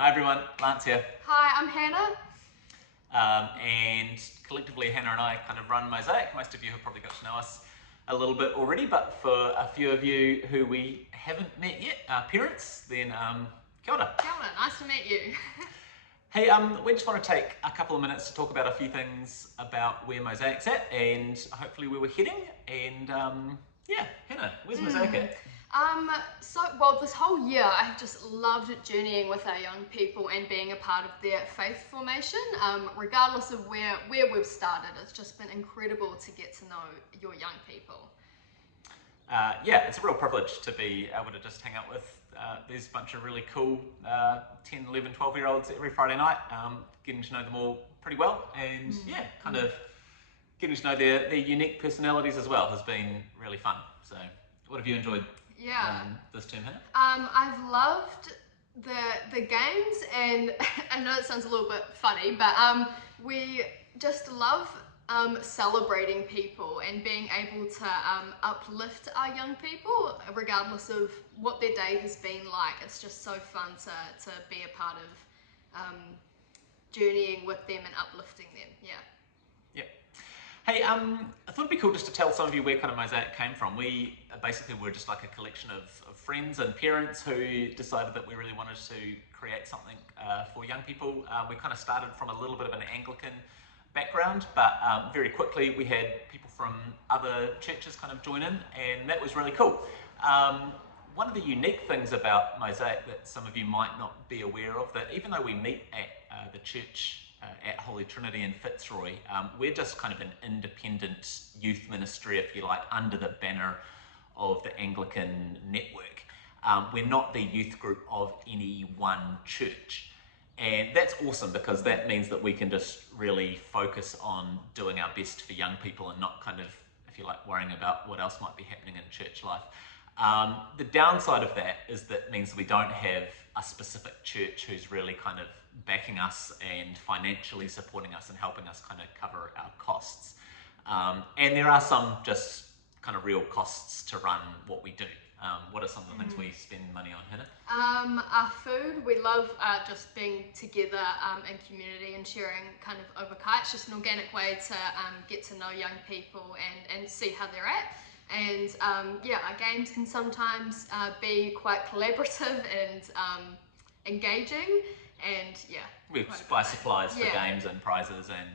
Hi everyone, Lance here. Hi, I'm Hannah. And collectively, Hannah and I kind of run Mosaic. Most of you have probably got to know us a little bit already, but for a few of you who we haven't met yet, our parents, then kia ora. Kia ora, nice to meet you. Hey, we just want to take a couple of minutes to talk about a few things about where Mosaic's at and hopefully where we're heading. And yeah, Hannah, where's Mosaic at? This whole year I've just loved journeying with our young people and being a part of their faith formation. Regardless of where we've started, it's just been incredible to get to know your young people. Yeah, it's a real privilege to be able to just hang out with these bunch of really cool 10, 11, 12-year-olds every Friday night, getting to know them all pretty well, and yeah, kind of getting to know their unique personalities as well has been really fun. So what have you enjoyed this term, Hannah? I've loved the games, and I know it sounds a little bit funny, but we just love celebrating people and being able to uplift our young people regardless of what their day has been like. It's just so fun to be a part of journeying with them and uplifting them. Yep. Hey, I thought it'd be cool just to tell some of you where kind of Mosaic came from. We basically were just like a collection of friends and parents who decided that we really wanted to create something for young people. We kind of started from a little bit of an Anglican background, but very quickly we had people from other churches kind of join in, and that was really cool. One of the unique things about Mosaic that some of you might not be aware of, that even though we meet at the church at Holy Trinity in Fitzroy, we're just kind of an independent youth ministry, if you like, under the banner of the Anglican network. We're not the youth group of any one church. And that's awesome because that means that we can just really focus on doing our best for young people and not kind of, if you like, worrying about what else might be happening in church life. The downside of that is that means we don't have a specific church who's really kind of backing us and financially supporting us and helping us kind of cover our costs. And there are some just kind of real costs to run what we do. What are some of the things we spend money on, Hannah? Our food, we love just being together in community and sharing kind of over kite. It's just an organic way to get to know young people and see how they're at. And our games can sometimes be quite collaborative and engaging. And we buy supplies for games and prizes and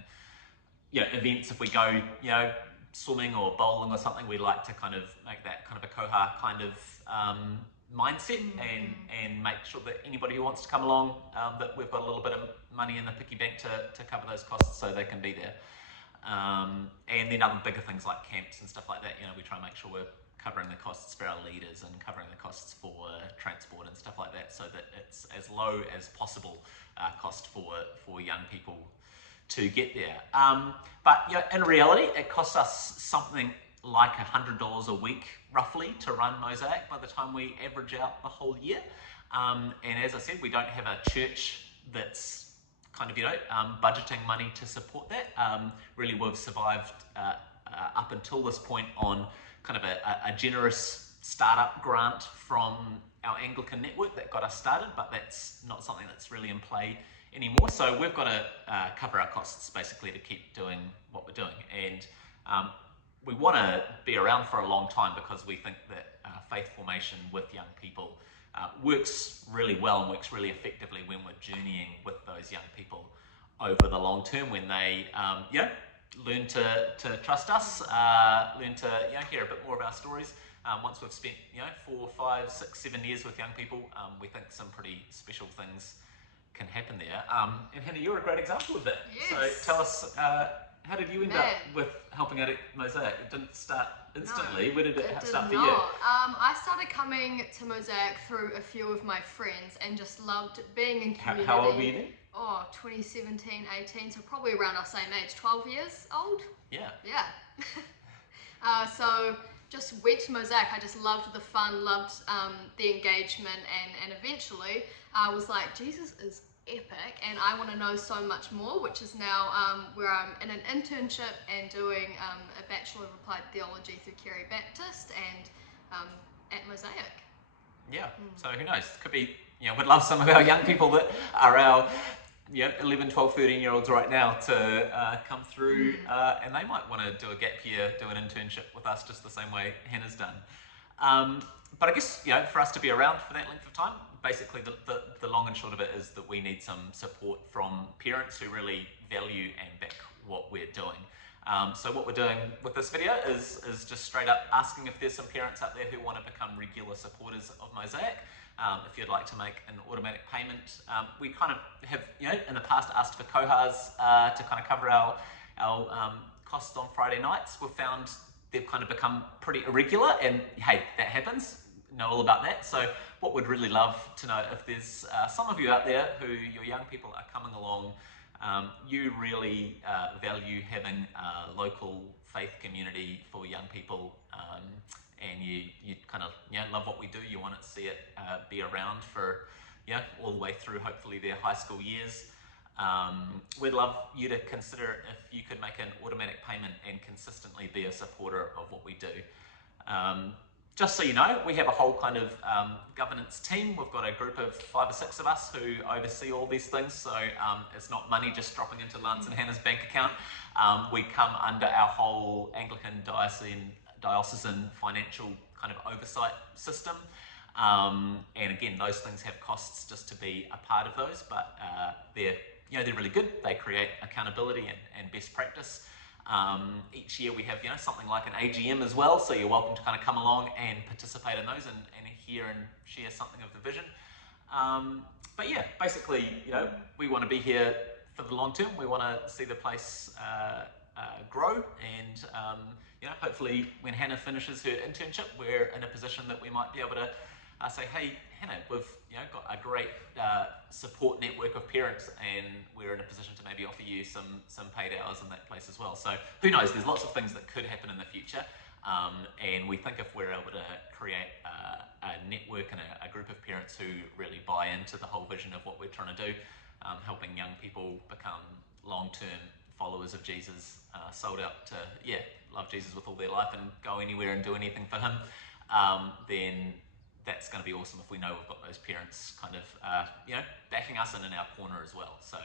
events. If we go swimming or bowling or something, we like to kind of make that kind of a koha kind of mindset and make sure that anybody who wants to come along, that we've got a little bit of money in the piggy bank to cover those costs so they can be there. And then other bigger things like camps and stuff like that, we try and make sure we're covering the costs for our leaders and covering the costs for transport and stuff like that, so that it's as low as possible cost for young people to get there. But in reality, it costs us something like $100 a week, roughly, to run Mosaic by the time we average out the whole year. And as I said, we don't have a church that's kind of, budgeting money to support that. Really, we've survived up until this point on kind of a generous startup grant from our Anglican network that got us started, but that's not something that's really in play anymore. So we've got to cover our costs basically to keep doing what we're doing. And we want to be around for a long time because we think that faith formation with young people works really well and works really effectively when we're journeying with those young people over the long term, when they learn to trust us, learn to hear a bit more of our stories. Once we've spent 4, 5, 6, 7 years with young people, we think some pretty special things can happen there. And Hannah, you're a great example of that. Yes. So tell us, how did you end up with helping out at Mosaic? It didn't start instantly. No, Where did it start for you? I started coming to Mosaic through a few of my friends and just loved being in community. How old were you then? 2017, 18, so probably around our same age, 12 years old. Yeah. So just went to Mosaic. I just loved the fun, loved the engagement, and eventually I was like, Jesus is epic and I want to know so much more, which is now where I'm in an internship and doing a Bachelor of Applied Theology through Kerry Baptist and at Mosaic. Yeah, so who knows, could be we'd love some of our young people that are our 11, 12, 13-year-olds right now to come through, and they might want to do a gap year, do an internship with us just the same way Hannah's done. But I guess, for us to be around for that length of time, basically the long and short of it is that we need some support from parents who really value and back what we're doing. So what we're doing with this video is just straight up asking if there's some parents out there who want to become regular supporters of Mosaic. If you'd like to make an automatic payment, we kind of have, in the past asked for kohas to kind of cover our costs on Friday nights. We've found they've kind of become pretty irregular, and hey, that happens. Know all about that. So what we'd really love to know if there's some of you out there who your young people are coming along, you really value having a local faith community for young people, and you kind of love what we do. You want to see it be around for all the way through hopefully their high school years. We'd love you to consider if you could make an automatic payment and consistently be a supporter of what we do. Just so you know, we have a whole kind of governance team. We've got a group of 5 or 6 of us who oversee all these things. So it's not money just dropping into Lance and Hannah's bank account. We come under our whole Anglican diocesan financial kind of oversight system. And again, those things have costs just to be a part of those, but they're really good. They create accountability and best practice. Each year we have something like an AGM as well, so you're welcome to kind of come along and participate in those and hear and share something of the vision. But yeah, basically, we want to be here for the long term. We want to see the place grow, and hopefully when Hannah finishes her internship, we're in a position that we might be able to say, hey Hannah, we've got a great support network of parents, and we're in a position to maybe offer you some paid hours in that place as well. So who knows, there's lots of things that could happen in the future, and we think if we're able to create a network and a group of parents who really buy into the whole vision of what we're trying to do, helping young people become long-term followers of Jesus, sold out to love Jesus with all their life and go anywhere and do anything for him, then that's going to be awesome if we know we've got those parents kind of, backing us in our corner as well. So,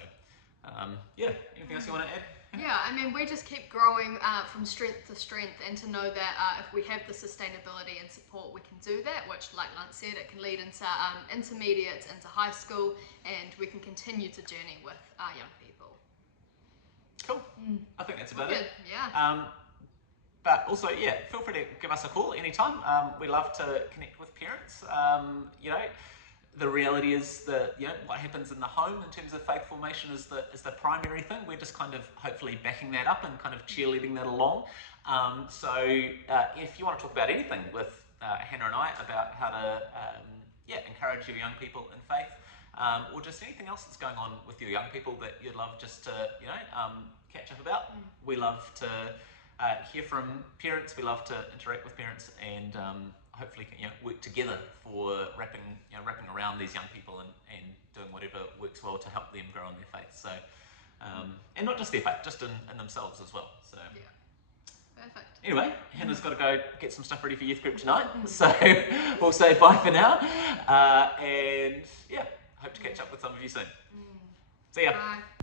anything else you want to add? Yeah, I mean, we just keep growing from strength to strength, and to know that if we have the sustainability and support, we can do that, which, like Lance said, it can lead into intermediates, into high school, and we can continue to journey with our young people. Cool. I think that's about it. Yeah. But also, feel free to give us a call anytime. We love to connect with parents. The reality is that what happens in the home in terms of faith formation is the primary thing. We're just kind of hopefully backing that up and kind of cheerleading that along. So if you want to talk about anything with Hannah and I about how to encourage your young people in faith, or just anything else that's going on with your young people that you'd love just to catch up about, we love to hear from parents. We love to interact with parents, and hopefully work together for wrapping around these young people and doing whatever works well to help them grow in their faith. So and not just their faith, just in themselves as well. So perfect. Anyway, Hannah's got to go get some stuff ready for youth group tonight, so we'll say bye for now, and hope to catch up with some of you soon. See ya. Bye.